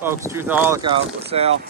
Folks, Truthaholic out for sale.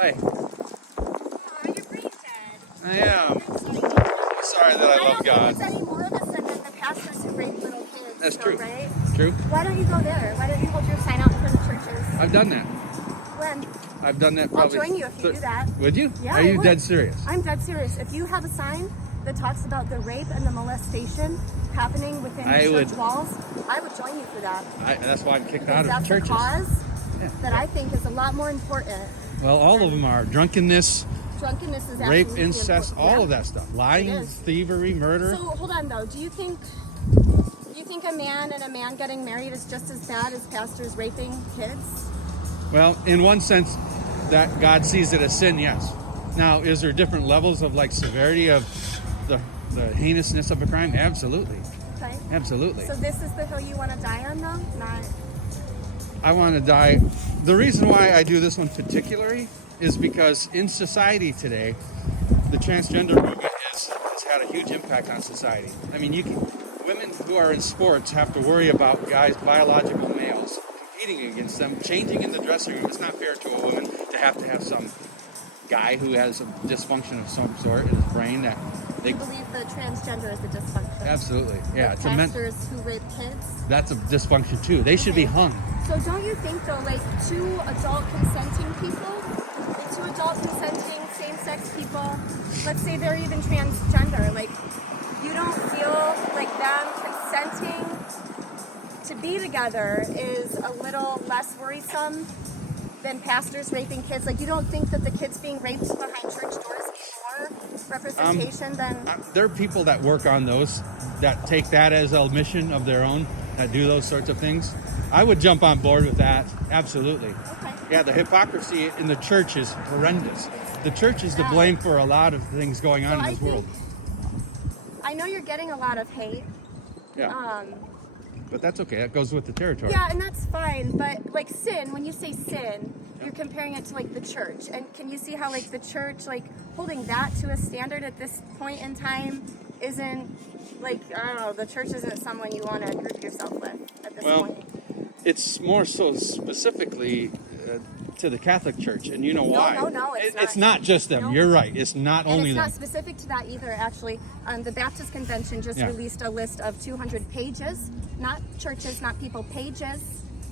Hi. Aw, you're brain dead. I am. I'm sorry Sorry that I love don't God. think there's any more of a sin than the pastors who rape little kids. That's though, true. Right? True. Why don't you go there? Why don't you hold your sign out in front of churches? I've done that. When? I've done that I'll probably. join you if you do that. Would you? Yeah, Are I you would. dead serious? I'm dead serious. If you have a sign that talks about the rape and the molestation happening within church walls, I would join you for that. That's why I'm kicked out of That's churches. a cause Yeah. that I think is a lot more important. Well, all of them are drunkenness, Drunkenness is rape, absolutely incest, important. all of that stuff. Lying, is. thievery, murder. So hold on though. Do you think a man and a man getting married is just as bad as pastors raping kids? Well, in one sense, that God sees it as sin, yes. Now, is there different levels of like severity of the heinousness of a crime? Absolutely. Okay. Absolutely. So this is the hill you want to die on though? Not. I want to die. The reason why I do this one particularly is because in society today, the transgender movement has had a huge impact on society. I mean, women who are in sports have to worry about guys, biological males, competing against them, changing in the dressing room. It's not fair to a woman to have some guy who has a dysfunction of some sort in his brain that they You believe the transgender is a dysfunction? Absolutely, yeah. Like pastors who rape kids? That's a dysfunction too. They should be hung. So don't you think though, like two adult consenting people, and two adult consenting same-sex people, let's say they're even transgender, like you don't feel like them consenting to be together is a little less worrisome than pastors raping kids? Like you don't think that the kids being raped behind church doors need more representation than... There are people that work on those, that take that as a mission of their own, that do those sorts of things. I would jump on board with that, absolutely. Okay. Yeah, the hypocrisy in the church is horrendous. The church is to blame for a lot of things going on in this world. I know you're getting a lot of hate. Yeah. But that's okay. That goes with the territory. Yeah, and that's fine. But like sin, when you say sin, you're comparing it to like the church. And can you see how like the church, like holding that to a standard at this point in time isn't like, I don't know, the church isn't someone you want to group yourself with at this point. It's more so specifically to the Catholic Church, and you know why. No, it's not just them. No. You're right. It's not And only it's them. not specific to that either, actually. The Baptist Convention just released a list of 200 pages, not churches, not people, pages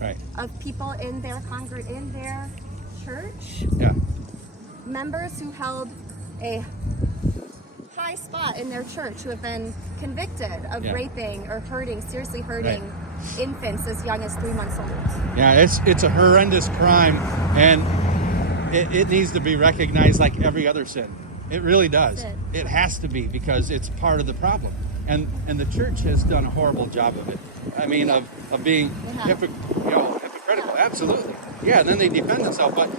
Right. of people in their in their church, Yeah. members who held a high spot in their church who have been convicted of raping or seriously hurting infants as young as 3 months old. Yeah, it's a horrendous crime, and it needs to be recognized like every other sin. It really does. It has to be, because it's part of the problem. And the church has done a horrible job of it. I mean, of being hypocritical. Absolutely. Yeah, and then they defend themselves. But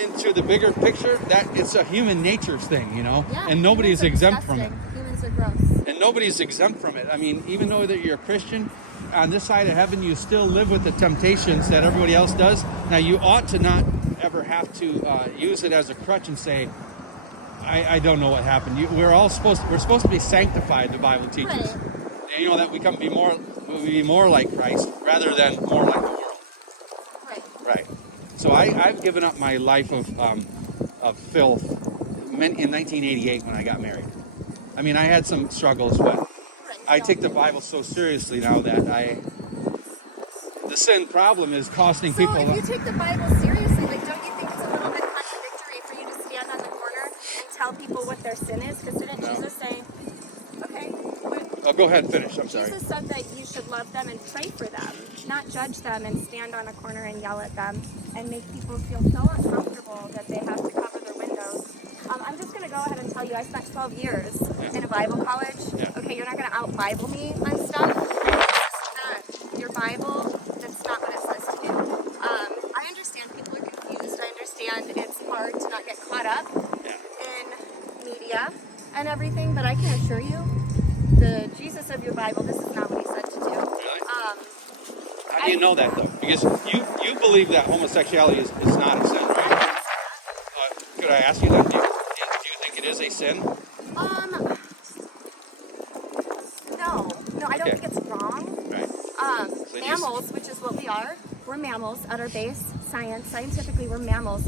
into the bigger picture, that it's a human nature thing, Yeah, and nobody's exempt from it. Humans are gross. And nobody's exempt from it. I mean, even though that you're a Christian, on this side of heaven, you still live with the temptations that everybody else does. Now, you ought to not ever have to use it as a crutch and say, I don't know what happened. We're supposed to be sanctified, the Bible teaches. Right. And, that we be more like Christ rather than more like the world. Right. So I've given up my life of filth in 1988 when I got married. I mean, I had some struggles, but I take the Bible so seriously now that the sin problem is costing So people. if you take the Bible seriously, like, don't you think it's a little bit contradictory for you to stand on the corner and tell people what their sin is? Because didn't Jesus say, okay, Oh, go ahead, finish. I'm sorry. Jesus said that you should love them and pray for them, not judge them and stand on a corner and yell at them and make people feel so uncomfortable that they have to cover their windows. I'm just going to go ahead and tell you, I spent 12 years in a Bible college. Yeah. Okay, you're not going to out-Bible me on stuff. This is not your Bible. That's not what it says to do. I understand people are confused. I understand it's hard to not get caught up in media and everything, but I can assure you, the Jesus of your Bible, this is not what he said to do. Really? How do you know that, though? Because you believe that homosexuality is not a sin, right? Could I ask you that? Do you think it is a sin? No, I don't think it's wrong. Right. So Mammals, which is what we are, we're mammals at our base. Scientifically, we're mammals.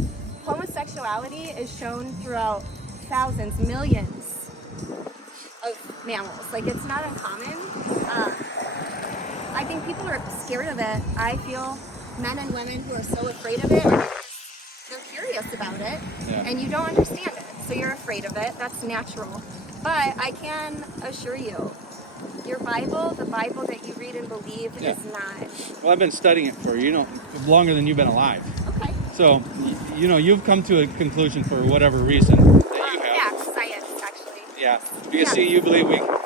Homosexuality is shown throughout thousands, millions of mammals. Like, it's not uncommon. I think people are scared of it. I feel men and women who are so afraid of it, they're curious about it, and you don't understand it, so you're afraid of it. That's natural. But I can assure you, your Bible, the Bible that you read and believe, is not. Well, I've been studying it for, longer than you've been alive. Okay. So, you've come to a conclusion for whatever reason that you have. Yeah, science, actually. Yeah. Because, see, you believe we evolved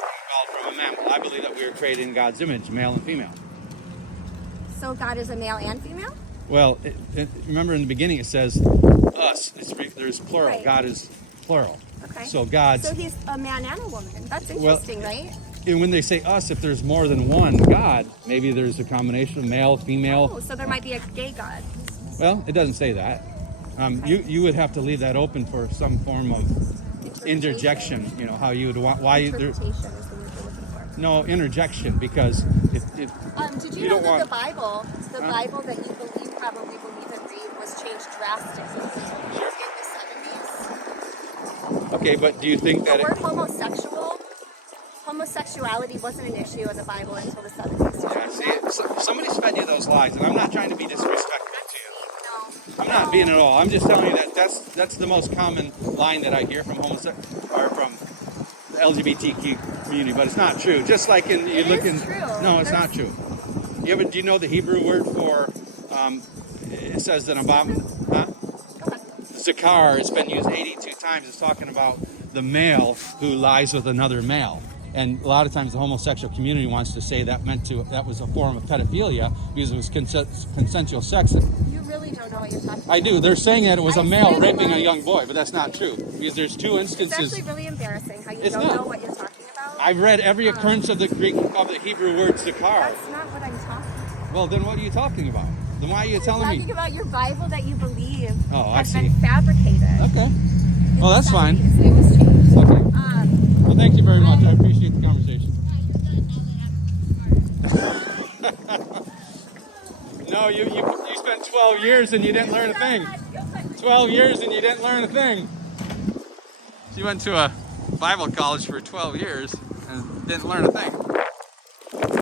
from a mammal. I believe that we were created in God's image, male and female. So God is a male and female? Well, remember in the beginning it says us. There's plural. Right. God is plural. Okay. So God's... So he's a man and a woman. That's interesting, right? And when they say us, if there's more than one God, maybe there's a combination of male, female. Oh, so there might be a gay God. Well, it doesn't say that. You would have to leave that open for some form of interjection. How you would want. Why? Interpretation is the word you're looking for. No, interjection, because if did you know that the Bible that you probably believe and read, was changed drastically in the 70s? Okay, but do you think that the word homosexuality wasn't an issue in the Bible until the 70s? Yeah, see, somebody's fed you those lies, and I'm not trying to be disrespectful to you. No. I'm not being at all. I'm just telling you that that's the most common line that I hear from from the LGBTQ community, but it's not true. Just like true. No, it's not true. Do you know the Hebrew word for? It says that Zakar. It's been used 82 times. It's talking about the male who lies with another male. And a lot of times the homosexual community wants to say that was a form of pedophilia because it was consensual sex. You really don't know what you're talking about. I do. They're saying that it was a male raping a young boy, but that's not true. Because there's two instances. It's actually really embarrassing how you don't know what you're talking about. I've read every occurrence of the Hebrew word zakar. That's not what I'm talking about. Well, then what are you talking about? Then why are you telling me? I'm talking about your Bible that you believe has been fabricated. Okay. Well, that's fine. It was changed. Okay. Well, thank you very much. I appreciate the conversation. No, you spent 12 years and you didn't learn a thing. 12 years and you didn't learn a thing. She went to a Bible college for 12 years and didn't learn a thing.